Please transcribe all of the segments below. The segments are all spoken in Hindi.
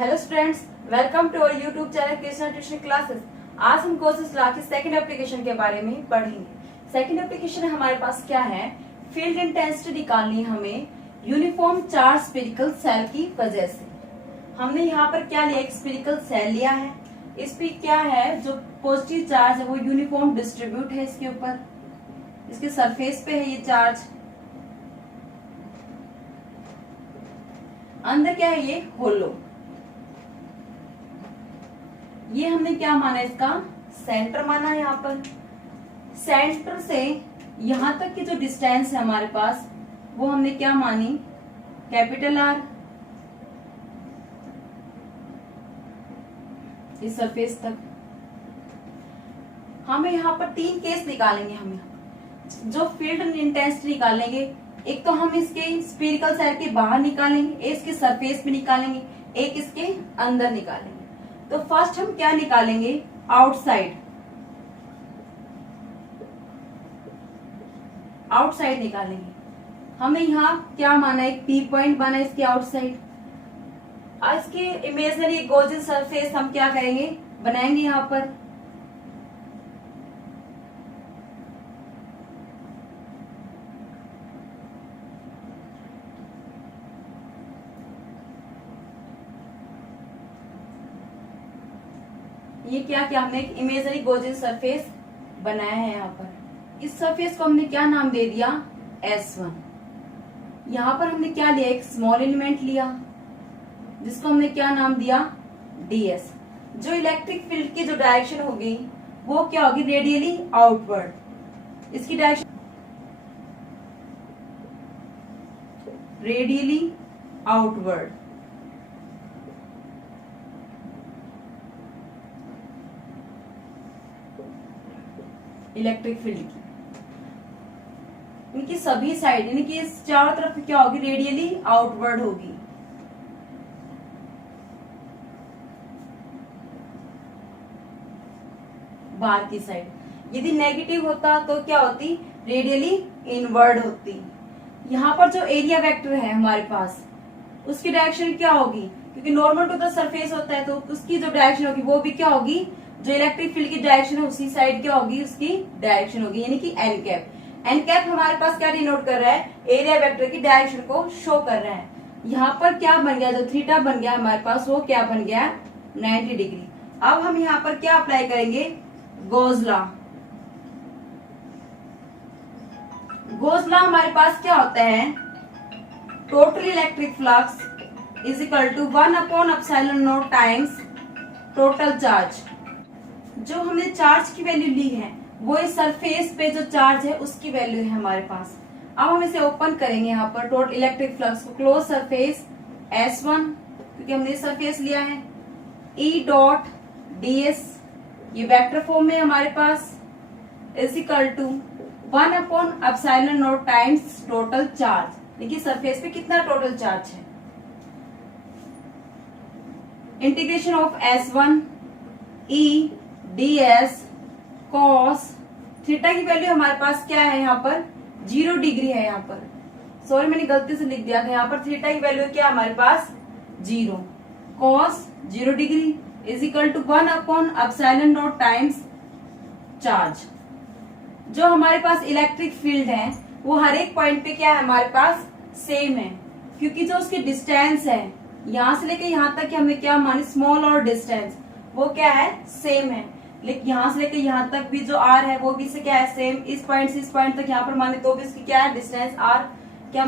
Hello students, welcome to our YouTube channel Krishna tuition classes. आज हम कोर्सेस लॉ की सेकंड एप्लीकेशन के बारे में पढ़ेंगे। सेकंड एप्लीकेशन हमारे पास क्या है, फील्ड इंटेंसिटी निकालनी हमें यूनिफॉर्म चार्ज स्फेरिकल सेल की वजह से। हमने यहाँ पर क्या लिया, एक स्फेरिकल सेल लिया है। इस पे क्या है, जो पॉजिटिव चार्ज है वो यूनिफॉर्म डिस्ट्रीब्यूट है इसके ऊपर, इसके सरफेस पे है ये चार्ज। अंदर क्या है, ये होलो। ये हमने क्या माना, इसका सेंटर माना है। यहाँ पर सेंटर से यहां तक की जो डिस्टेंस है हमारे पास, वो हमने क्या मानी, कैपिटल आर। इस सरफेस तक हमें यहाँ पर तीन केस निकालेंगे। हमें जो फील्ड इंटेंसिटी निकालेंगे, एक तो हम इसके स्फेरिकल सेल के बाहर निकालेंगे, एक इसके सरफेस पे निकालेंगे, एक इसके अंदर निकालेंगे। तो फर्स्ट हम क्या निकालेंगे, आउटसाइड। आउटसाइड निकालेंगे। हमें यहाँ क्या माना, एक पी पॉइंट माना इसके आउटसाइड। आज के इमेजिनरी गॉसियन सरफेस हम क्या करेंगे, बनाएंगे यहाँ पर। ये क्या क्या हमने एक इमेजिनरी गॉसियन सरफेस बनाया है यहाँ पर। इस सरफेस को हमने क्या नाम दे दिया, S1। यहाँ पर हमने क्या लिया, एक स्मॉल एलिमेंट लिया जिसको हमने क्या नाम दिया, DS। जो इलेक्ट्रिक फील्ड की जो डायरेक्शन होगी वो क्या होगी, रेडियली आउटवर्ड। इसकी direction radially outward. Electric field की इनकी सभी साइड, यानी कि इस चारों तरफ क्या होगी, रेडियली आउटवर्ड होगी। बाहर की साइड यदि नेगेटिव होता तो क्या होती, रेडियली इनवर्ड होती। यहाँ पर जो एरिया वेक्टर है हमारे पास, उसकी डायरेक्शन क्या होगी, क्योंकि नॉर्मल टू द सरफेस होता है तो उसकी जो डायरेक्शन होगी वो भी क्या होगी, जो इलेक्ट्रिक फील्ड की डायरेक्शन है उसी साइड क्या होगी, उसकी डायरेक्शन होगी, यानी कि एन कैप। एन कैप हमारे पास क्या डिनोट कर रहा है, एरिया वेक्टर की डायरेक्शन को शो कर रहा है। यहाँ पर क्या बन गया, जो थीटा बन गया हमारे पास, वो क्या बन गया, 90 डिग्री। अब हम यहाँ पर क्या अप्लाई करेंगे, गॉस लॉ। गॉस लॉ हमारे पास क्या होता है, total electric flux is equal to 1/ε0 times total charge. जो हमने चार्ज की वैल्यू ली है वो इस सरफेस पे जो चार्ज है उसकी वैल्यू है हमारे पास। अब हम इसे ओपन करेंगे यहाँ पर, टोटल इलेक्ट्रिक फ्लक्स को, क्लोज सरफेस S1, क्योंकि हमने सरफेस लिया है, E डॉट DS, ये वेक्टर फॉर्म में हमारे पास, is equal to 1/ε0 times total charge. देखिए सरफेस पे कितना टोटल चार्ज है। Integration of S1 E DS cos theta की वैल्यू हमारे पास क्या है, यहाँ पर 0 डिग्री है। यहाँ पर सॉरी मैंने गलती से लिख दिया था, यहाँ पर थीटा की वैल्यू क्या हमारे पास 0, cos 0 degree is equal to 1/ε0 times charge. जो हमारे पास इलेक्ट्रिक फील्ड है वो हर एक पॉइंट पे क्या है हमारे पास, सेम है, क्योंकि जो उसकी डिस्टेंस है यहाँ से लेकर यहाँ तक हमें क्या माने, स्मॉल और डिस्टेंस वो क्या है, सेम है। लेकिन यहाँ से लेकर यहाँ तक भी जो R है वो भी से क्या है, सेम। इस पॉइंट से इस पॉइंट तक यहाँ पर माने तो भी इसकी क्या है, डिस्टेंस R क्या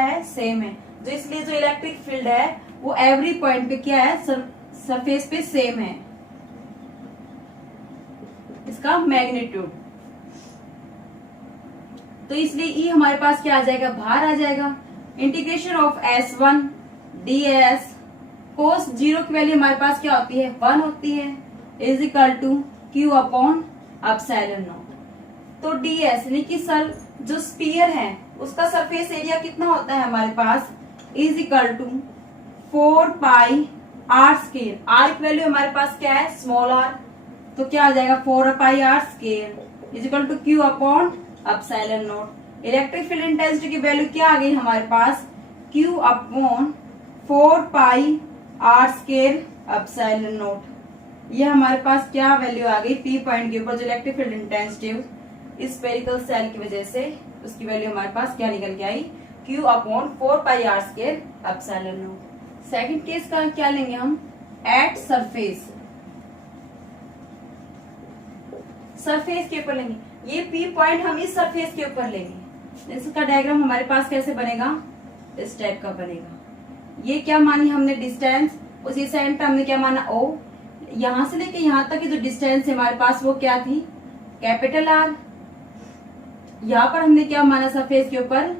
है, सेम है। तो इसलिए जो इलेक्ट्रिक फील्ड है वो एवरी पॉइंट पे क्या है, सरफेस पे सेम है, इसका मैग्नीट्यूड। तो इसलिए E हमारे पास क्या आ जाएगा, बाहर आ जाएगा। Integration of S1 DS cos 0 की वैल्यू हमारे पास क्या होती है, 1 होती है, इज इक्वल टू Q/ε0। तो DS यानी कि सर जो स्पीयर है उसका सरफेस एरिया कितना होता है हमारे पास, is equal to 4πr²। R की वैल्यू हमारे पास क्या है, स्मॉल r, तो क्या आ जाएगा 4πr² is equal to Q/ε0। Electric field intensity की वैल्यू क्या आ गई हमारे पास, Q/4πr²। R square epsilon naught. ये हमारे पास क्या वैल्यू आ गई, पी पॉइंट के ऊपर जो इलेक्ट्रिक फील्ड इंटेंसिटी इस स्फेरिकल सेल की वजह से उसकी वैल्यू हमारे पास क्या निकल के आई, Q upon 4 pi r square epsilon naught. Second case का क्या लेंगे हम, एट सरफेस, सरफेस के ऊपर लेंगे। ये P पॉइंट हम इस सरफेस के ऊपर लेंगे। इसका डायग्राम हमारे पास कैसे बनेगा, इस टाइप का बनेगा। ये क्या मानी हमने डिस्टेंस, उसी सेंटर हमने क्या माना O, यहां से लेके यहां तक की जो डिस्टेंस है हमारे पास वो क्या थी, कैपिटल R। यहाँ पर हमने क्या माना, सरफेस के ऊपर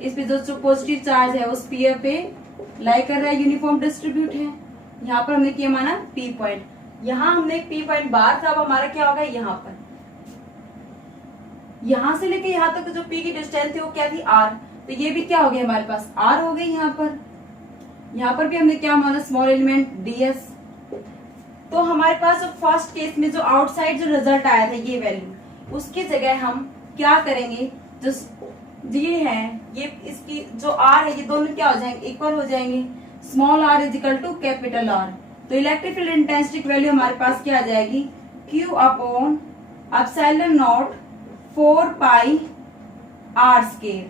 इस पे जो पॉजिटिव चार्ज है उस स्फीयर पे लाई कर रहा है, यूनिफॉर्म डिस्ट्रीब्यूट है। यहाँ पर हमने क्या माना, P पॉइंट। यहाँ हमने P पॉइंट बाहर था, अब हमारा क्या होगा, यहाँ पर, यहां से लेके यहाँ तक जो P की डिस्टेंस थी वो क्या थी, R। तो ये भी क्या हो गया हमारे पास, R हो गई। यहाँ पर भी हमने क्या माना, स्मॉल एलिमेंट ds। तो हमारे पास जो फर्स्ट केस में जो आउटसाइड जो रिजल्ट आया था ये वैल्यू, उसकी जगह हम क्या करेंगे, जो ये है ये इसकी जो R है ये दोनों क्या हो जाएंगे, इक्वल हो जाएंगे। Small r is equal to capital R। तो इलेक्ट्रिक फील्ड इंटेंसिटी वैल्यू हमारे पास क्या आ जाएगी, Q upon epsilon naught 4 pi R square.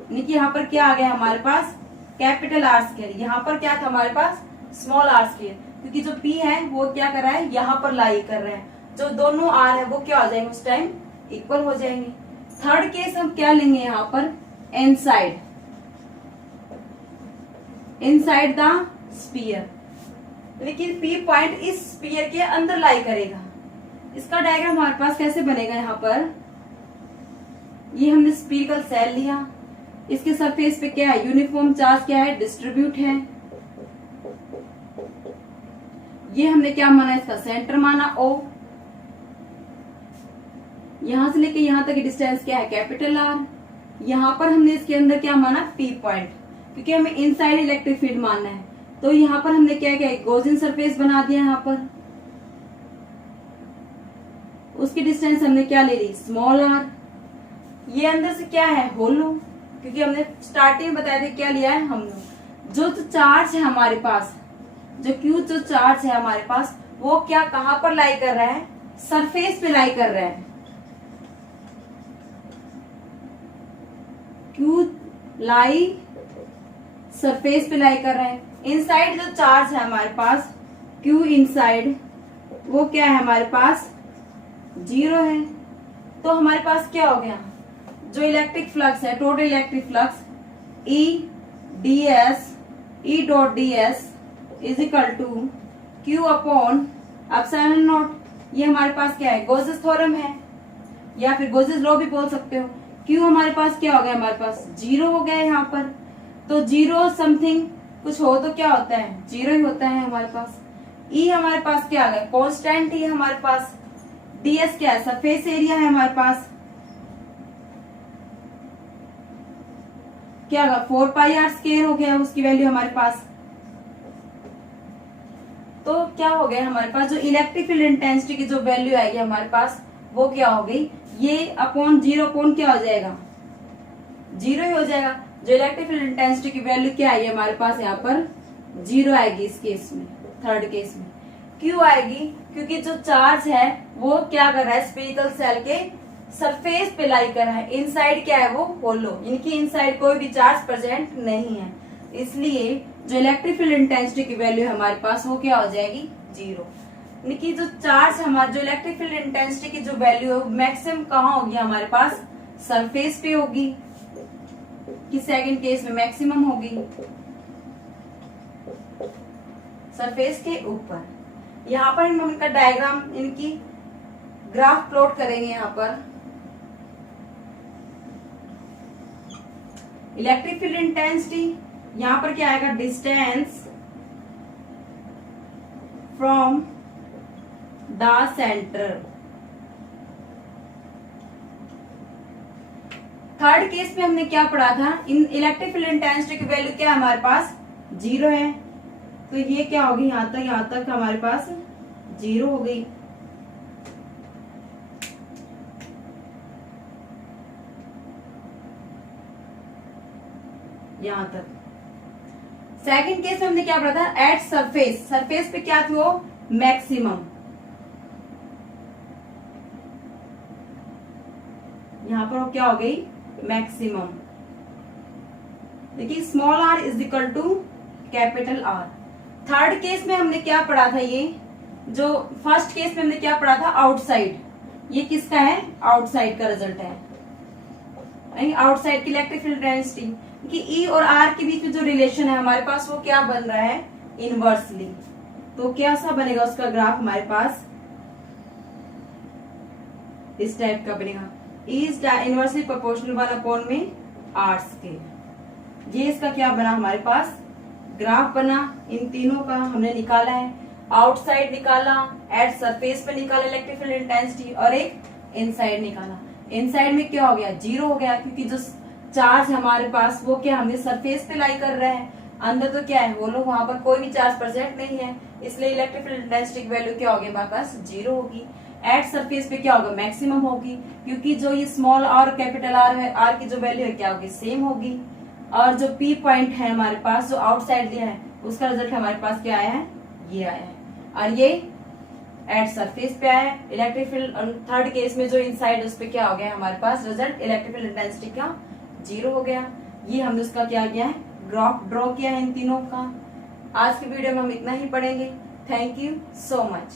यानी कि यहाँ पर क्या आ गया हमारे पास, कैपिटल R स्केयर। यहाँ पर क्या था हमारे पास, स्मॉल r स्केयर, क्योंकि जो P है वो क्या कर रहा है, यहाँ पर लाई कर रहा है। जो दोनों R है वो क्या हो जाएंगे उस टाइम, इक्वल हो जाएंगे। थर्ड केस हम क्या लेंगे यहाँ पर, इनसाइड, इनसाइड द स्फीयर। लेकिन P पॉइंट इस स्फीयर के अंदर लाई करेगा। इसका डायग्राम हमारे पास कैसे बनेगा, यहाँ पर ये हमने स्फीरिकल सेल लिया, इसके सरफेस पे क्या है, यूनिफॉर्म चार्ज क्या है, डिस्ट्रीब्यूट है। ये हमने क्या माना, इसका सेंटर माना O। यहां से लेके यहां तक की डिस्टेंस क्या है, कैपिटल R। यहाँ पर हमने इसके अंदर क्या माना, P पॉइंट, क्योंकि हमें इनसाइड इलेक्ट्रिक फील्ड मानना है। तो यहाँ पर हमने क्या किया, गॉसियन सरफेस बना दिया। यहाँ पर उसकी डिस्टेंस हमने क्या ले ली, स्मॉल r। ये अंदर से क्या है, होलो, क्योंकि हमने स्टार्टिंग में बताया था क्या लिया है हमने, जो चार्ज है हमारे पास, जो Q जो चार्ज है हमारे पास वो क्या कहां पर लाई कर रहा है, सरफेस पे लाई कर रहा है। Q लाई सरफेस पे लाई कर रहा है। इनसाइड जो चार्ज है हमारे पास, Q इनसाइड, वो क्या है हमारे पास, 0 है। तो हमारे पास क्या हो गया, जो इलेक्ट्रिक फ्लक्स है, total electric flux E ds, E dot ds is equal to Q upon epsilon naught. ये हमारे पास क्या है, गॉसेस थ्योरम है या फिर गॉसेस लॉ भी बोल सकते हो। Q हमारे पास क्या हो गया, हमारे पास 0 हो गया है यहाँ पर। तो 0 समथिंग कुछ हो तो क्या होता है, 0 ही होता है हमारे पास। E हमारे पास क्या आ गया, कॉन्स्टेंट ही हमारे पास। ds क्या है, सरफेस एरिया है हमारे पास। क्या होगा, 4 पाई r स्क्वायर हो गया उसकी वैल्यू हमारे पास। तो क्या हो गया हमारे पास, जो इलेक्ट्रिक फील्ड इंटेंसिटी की जो वैल्यू आएगी हमारे पास वो क्या हो गई, ये अपॉन 0 अपॉन क्या हो जाएगा, 0 ही हो जाएगा। जो इलेक्ट्रिक फील्ड इंटेंसिटी की वैल्यू क्या आएगी हमारे पास, यहाँ पर 0 आएगी इस केस में, थर्ड केस में। क्यों आएगी, क्योंकि जो चार्ज है वो क्या कर रहा है, स्फेरिकल सेल के सरफेस पे लाई कर रहा है। इनसाइड क्या है, वो होलो, इनकी इनसाइड कोई भी चार्ज प्रेजेंट नहीं है। इसलिए जो इलेक्ट्रिक फील्ड इंटेंसिटी की वैल्यू है हमारे पास वो क्या हो जाएगी, 0। यानी कि जो चार्ज हमारे, जो इलेक्ट्रिक फील्ड इंटेंसिटी की जो वैल्यू है मैक्सिमम कहाँ होगी हमारे पास, सरफेस पे होगी, कि सेकंड केस में मैक्सिमम होगी सरफेस के ऊपर। यहाँ पर हम इनका डायग्राम, इनकी ग्राफ प्लॉट करेंगे। यहाँ पर इलेक्ट्रिक फील्ड इंटेंसिटी, यहाँ पर क्या आएगा, distance from the centre. Third case में हमने क्या पढ़ा था, इन इलेक्ट्रिक फील्ड इंटेंसिटी की वैल्यू क्या है हमारे पास, 0 है। तो ये क्या होगी, यहाँ तक हमारे पास 0 हो गई। यहाँ तक सेकंड केस में हमने क्या पढ़ा था, एट सरफेस, सरफेस पे क्या थी वो, मैक्सिमम। यहां पर क्या हो गई, मैक्सिमम। देखिए small r is equal to capital R. Third case में हमने क्या पढ़ा था, ये जो फर्स्ट केस में हमने क्या पढ़ा था, आउटसाइड। ये किसका है, आउटसाइड का रिजल्ट है, आउटसाइड की इलेक्ट्रिक फील्ड डेंसिटी कि ई और आर के बीच में जो रिलेशन है हमारे पास वो क्या बन रहा है, इनवर्सली। तो कैसा बनेगा उसका ग्राफ हमारे पास, इस टाइप का बनेगा, ई इज इनवर्सली प्रोपोर्शनल 1 में आर स्केल। ये इसका क्या बना हमारे पास, ग्राफ बना। इन तीनों का हमने निकाला है, आउटसाइड निकाला, एट सरफेस पे निकाला इलेक्ट्रिक फील्ड इंटेंसिटी, और एक इनसाइड निकाला। इनसाइड में क्या हो गया, 0 हो गया, क्योंकि जो चार्ज हमारे पास वो क्या हमने सरफेस पे लाई कर रहे हैं, अंदर तो क्या है वो लोग, वहां पर कोई भी चार्ज प्रेजेंट नहीं है, इसलिए इलेक्ट्रिक फील्ड इंटेंसिटी की वैल्यू क्या होगी हमारे पास, 0 होगी। एट सरफेस पे क्या होगा, मैक्सिमम होगी, क्योंकि जो ये स्मॉल और कैपिटल आर है, आर की जो वैल्यू है क्या होगी, सेम होगी। और जो पी पॉइंट है हमारे पास, जो आउटसाइड दिया है, उसका रिजल्ट हमारे पास क्या आया है, ये आया है, और ये एट सरफेस पे आया है। इलेक्ट्रिक फील्ड थर्ड केस में जो इनसाइड उस पे क्या हो गया हमारे पास, रिजल्ट इलेक्ट्रिक फील्ड इंटेंसिटी का 0 हो गया। ये हमने उसका क्या किया है, ग्राफ ड्रॉ किया है इन तीनों का। आज की वीडियो में हम इतना ही पढ़ेंगे। Thank you so much.